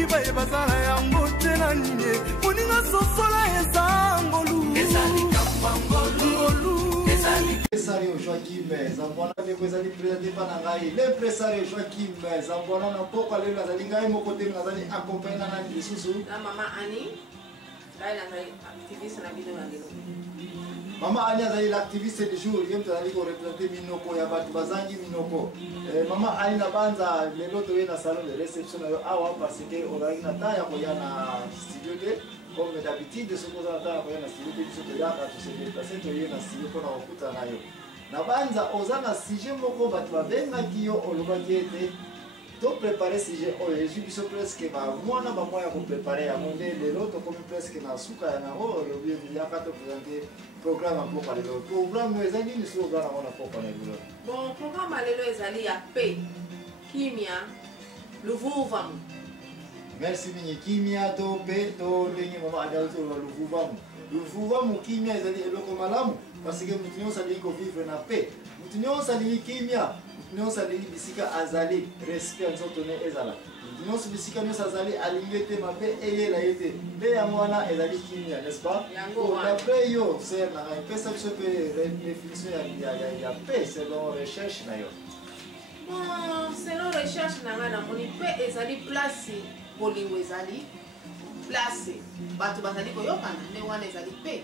soki baye bazala yango te na nini moninga sosola ezangolu ezali kambangolu L'impresario Joaquim Zambwana ndeko ezali présenté pa na ngai l'impresario Joaquim Zambwana na poko lelo nazali ngai moko te nazali accompagné na lisusu na mama Ani ngai nazali activiste na bino na lelo Mama Ani azali l'activiste du jour yem tozali ko représenter minoko ya bato bazangi minoko Mama Ani na banza lelo toye na salon de réception yo awa parce que ozali na ta ya koya na studio te comme d'habitude ce qu'on entend dans la studio de ce là quand se déplacer to yena studio pour na okuta nayo na banza ozana sujet moko bato babenga kiyo olobaki ete to préparer sujet oyo ezibiso presque ba mwana ba moya ko préparer ya monde lelo to comme presque na suka ya na o lobi ya ka to présenter programme pour parler le programme ezali ni so bana mona pour parler lelo bon programme lelo ezali ya paix kimia luvuva. Merci mingi kimia to pe to ndenge mama adalto lo luvuvamu. Luvuvamu kimia ezali eloko malamu parce que mutinyo sali ko vivre na paix. Mutinyo sali kimia, mutinyo sali bisika azali respect nzoto ne ezala. Mutinyo bisika nyo azali alimete mabe eyela yete. Le ya mwana ezali kimia, n'est-ce pas? Pour d'après yo, c'est na pesa biso pe définition ya paix selon recherche na yo. Bon, selon recherche na ngana moni paix ezali place bolingo ezali place bato bazali koyokana ne wana ezali pe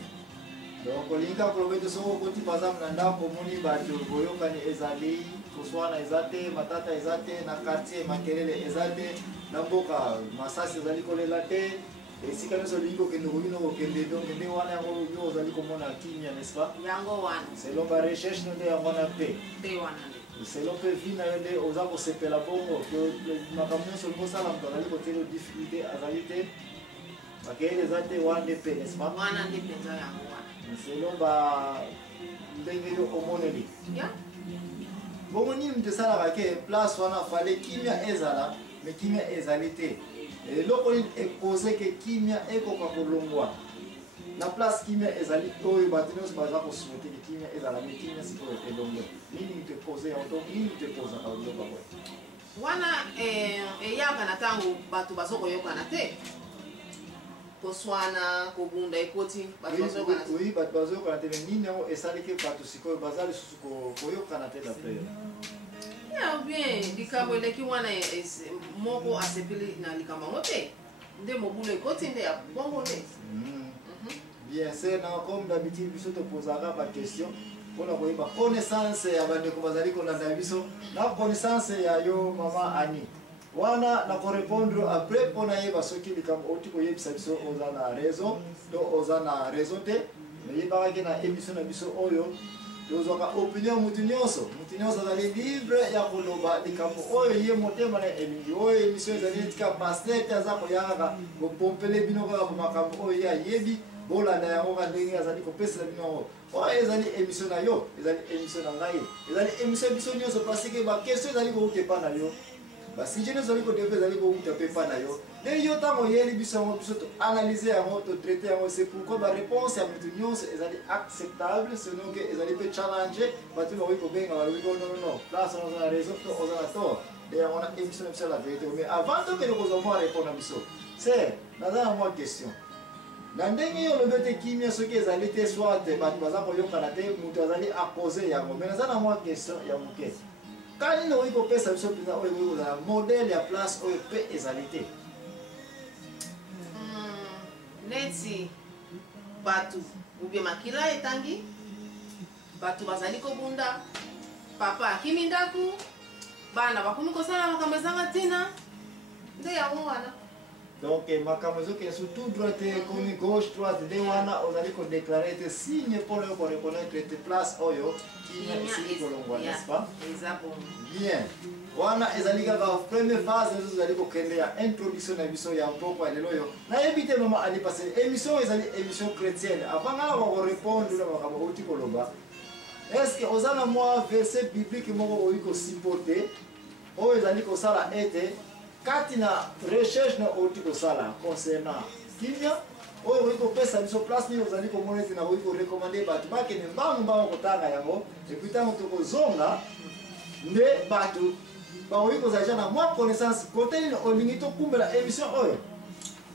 donc linga kolobete soko koti bazam na ndako moni bato boyokani ezali koswana ezate matata ezate na quartier makelele ezate na mboka masasi ezali kolela te esika nyonso lingo kende kobino kokende donc nde wana yango yo ozali komona kimia n'est-ce pas yango wana selon ba recherche nde yango na pe te wana selon pe vina yonde oza kosepela bongo makambo nyonso likosala moto azali kotela difficulté azali te makeyele eza te wana nde pe n'est-ce pas wana nde mpenza yango wana selon ba ndenge yo omoneli bongo nini moto esalaka ke place wana fale kimia ezala me kimia ezali te eloko nini ekose ke kimia ekoka kolongwa na place kimia ezali oyo bato nyonso baza kosouhaite ke kimia ezala me kimia sikoyo elongwe nini te pose yango nini te posaka biloko yango wana eyaka na ntango bato bazokoyokana te koswana kobunda ekoti bato bazoyokana te oui bato bazoyokana te me nini yango esaliki bato sikoyo baza lisusu koyokana te dapres ya bien likambo eleki wana moko asepeli na likambo yango te nde mobulu ekoti nde ya bongo nde bien c'est comme d'habitude biso topozaka baquestion mpona koyeba connaissance ya bandeko bazali kolanda biso na connaissance ya yo mama Ani wana na korépondre après mpona yeba soki likambo oti koyebisa biso oza na raison to oza na raison te meyebakaki na émission na biso oyo tozwaka opinion mutu nyonso azali libre ya koloba likambo oyo ye motema na elingi oyo émission ezali etika pasteur te aza koyakaka kopompele bino kaka makambo oyo ye ayebi bolanda yango ka ndenge azali kopesela bino yango oyo ezali émission na yo ezali émission na ngai ezali émission biso nyonso parce que baquestion ezali kouta epa na yo basije nyonso ezali kodeve ezali kouta mpe epa na yo nde yo ntango oyeli biso yango biso toanalyse yango totraite yango c'est pourquoi baréponse ya motu nyonso ezali acceptable sinon ke ezali mpe challenge bato bakoki kobenga balobi non place oza na raison to oza na tort nde yango na émission na biso ya la vérité mais avant tokende kozwa mwa répondre na biso c'est naza na mwa question na ndenge yo lobi te kimia soki ezali te soit bato baza koyokana te moto azali apose yango mais naza na mwa question ya moke kani na oyi kopesa biso mpenza oyo oyi kozala modele ya place oyo mpe ezali te neti bato ubie makila etangi bato bazali kobunda papa akimi ndaku bana bakomi kosala makambo ezanga ntina nde yango wana donc makambo ezokende so tout droite komi gauche droite nde wana ozali kodeklare ete signe mpona yo koreconnaitre ete place oyo kimia esili kolongwa n'est-ce pas bien wana ezali kaka première phase nyonso ezali kokende ya introduction na biso ya mpoko ya lelo oyo nayebi te mama Ali parce émission ezali émission chrétienne avant nga na korépondre na makambo oti koloba est-ce que oza na mwa verset biblique moko oyi kosupporte oyo ezali kosala ete kati na recherche na oti kosala concernant kimia oyo oyi kopesa biso place nini ozali komona ete na oyi korekomande bato bakende mbangu kotanga yango epuis ntango tokozonga nde bato ba oui ko za na moi connaissance côté ni olingi to kumbela émission oyo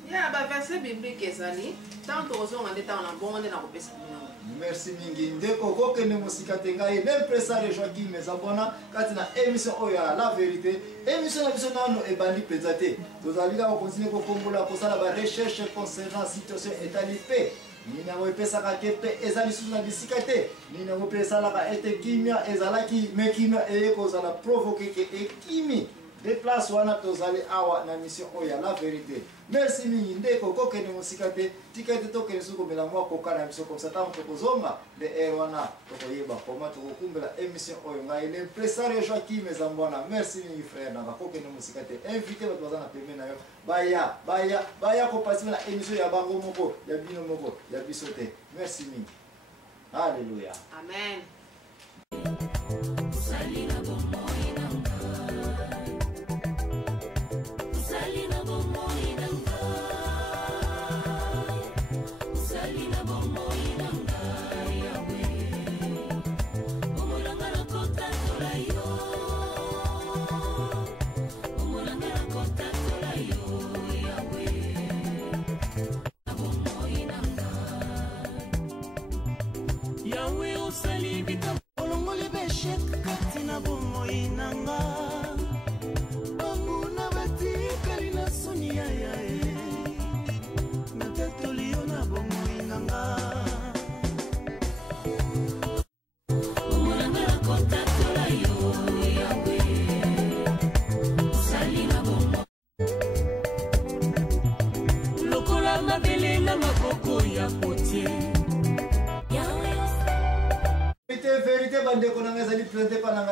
ya ba verset biblique ezali tanto ozonga ndeta na bongo nde na kopesa bino. Merci mingi ndeko kokende mosika te ngai l'impresario Joachim Ezambona kati na émission oyo ya la vérité émission na biso nano ebandi penza te tozali ka continuer kokombola kosala ba recherche concernant situation etali pe nina wepesaka ke pe ezali susu na bisika te nina wepesalaka ete kimia ezalaki me kimia eyekozala provoke ke ekimi de place wana tozali awa na mission oya la vérité. Merci mingi ndeko kokende mosika te tikete tokende suko mela mwa koka na biso comme ça tant que kozonga de wana tokoyeba koma tokokumbela émission oyo ngai l'impresario Joachim Ezambona. Merci mingi frère na kokende mosika te invité bato bazana pembe na yo baya ko participer na émission ya bango moko ya bino moko ya biso te. Merci mingi. Alléluia. Amen.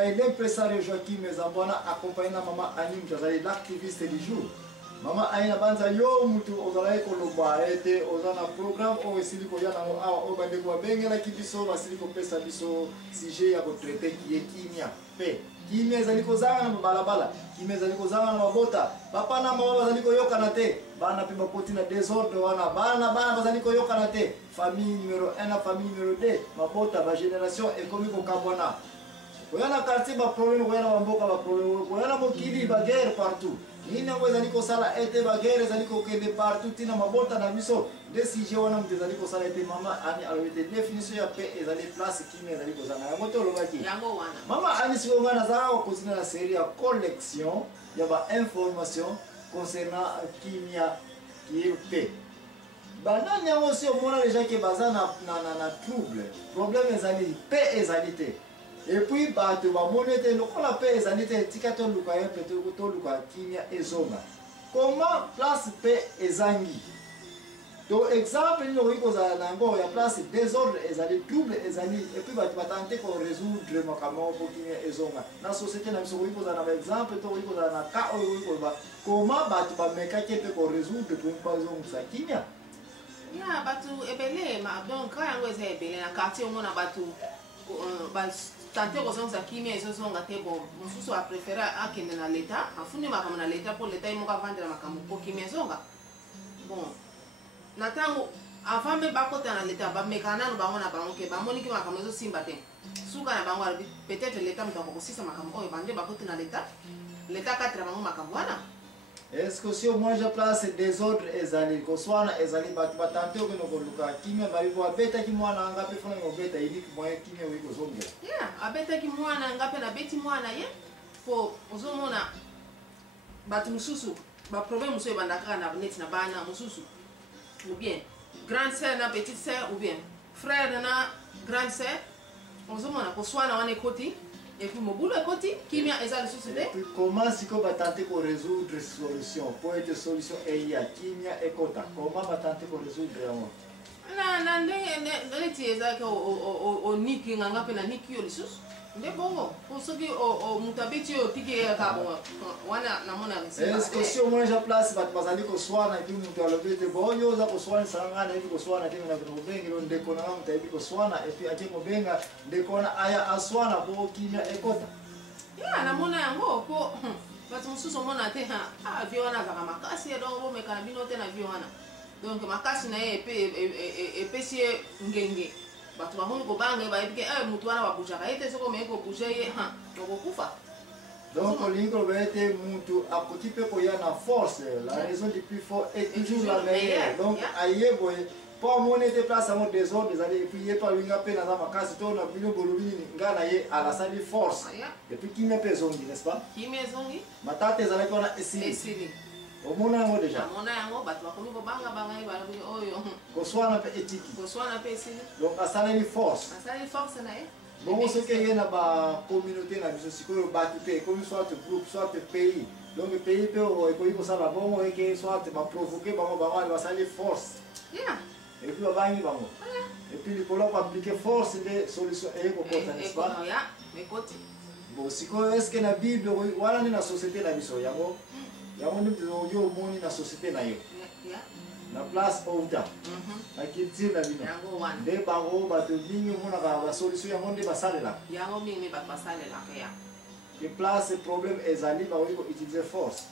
L'impresario Joachim Ezambona accompagné na Maman Annie Mtazali l'activiste du jour. Maman Annie banza yo mutu ozala ko lomba ete ozana programme o esili ko yana o bande ko bengela kibiso basili ko pesa biso sujet ya ko traiter qui est kimia pe kimia ezali ko zanga na balabala kimia ezali ko zanga na mabota papa na mama bazali ko yokana te bana pe bakoti na désordre wana bana bazali ko yokana te famille numéro 1 na famille numéro 2 mabota ba génération économique ko kabona. Koyana quartier ba problème koyana bamboka ba problème koyana mokili ba guerre partout nina ngo ezali ko sala ete ba guerre ezali ko kende partout tina mabota na biso décision wana mtezali ko sala ete Mama Ani alobete définition ya paix ezali place kimi ezali ko zana yango to lobaki yango wana Mama Ani siko ngana za ko continue la série ya collection ya ba information concernant kimia qui est paix banani yango si omona les gens qui bazana na trouble problème ezali paix ezali te. Et puis, bah, tu vas monter le qu'on appelle les années étiquettes luka et peut-être que luka kimia et zona. Comment place paix et zangi? Donc, exemple, nous avons la place désordre et années trouble et années et puis bah, tu vas tenter qu'on résoudre le macamon pour kimia et zona. Dans la société, nous avons un exemple, tu as un cas où comment bah, tu vas mettre quelqu'un pour résoudre le problème de kimia. Ya batu ebele ma donc quand yango eza ebele na quartier on a batu tante kozongisa kimia ezozonga te bon mosusu apréféré akende na leta afuni makambo na leta mpo leta ye moko avandela makambo mpo kimia ezonga bon na ntango avant mpe bakota na leta bamekana nano bango na bango ke bamoniki makambo ezosimba te suka na bango alobi peut-être leta moto akokosisa makambo oyo bande bakoti na leta leta akatela bango makambo wana. Est-ce que si au moins je place des ordres ezali ko swana ezali batante ko no luka kimia bali bo abeta ki mwana ngape fona ngo beta ili ki moye kimia wi ko zongela yeah abeta ki mwana ngape na beti mwana ye po ozomona batu mususu ba problème muso ebandaka na net na bana mususu ou bien grande sœur na petite sœur ou bien frère na grande sœur ozomona ko swana wana ekoti. Et puis mon boulot est côté, qui vient à la société. Comment si on va tenter de résoudre la solution? Pour être solution et il y a qui vient et comment va tenter de résoudre la honte? Non, non, niki nganga pe na niki yo lisusu. Nde bongo, pour ceux qui au mutabiti yo tiki ya kabo wana na mona resi. Est-ce que si on mange en place bazali ko swana ki mutu alobe te bonyo za ko swana sangana hivi ko swana tena na kubenga ndo ndeko na mtu hivi ko swana et puis ati ko benga ndeko na aya aswana bo kimia ekota. Ya na mona yango po batu mususu mona te ha vio wana za makasi donc bo mekana bino te na vio wana. Donc makasi na ye epesie ngenge. Batu bamoni ko banga ba epike mutu wana babujaka ete soko meko buje ye ha okokufa. Donc, l'ingo va être mutu à côté de la force. La raison du plus fort est toujours la meilleure. Donc, aïe, pour mon était place à mon désordre, et puis il n'y a pas une appel dans ma case, on a vu le bolivie, à la salle de force. Et puis qui me pèse, n'est-ce pas? Qui me zongi? Ma tante est allée pour la essayé. Au monde a déjà. Qu'on soit un peu éthique. Donc, à salle de force. Bon, ce qu'il y a dans la communauté, comme soit le groupe, soit le pays. Donc, le pays peut soit provoquer, ça les force. Et puis, et puis, il faut appliquer force des solutions et n'est-ce pas? Bon, si est-ce que la Bible, voilà la société, la mission, il y a la société. La place au temps. La culture la vie. Des barreaux, bateaux, lignes, la solution, il y a la place, le problème est d'aller utiliser force.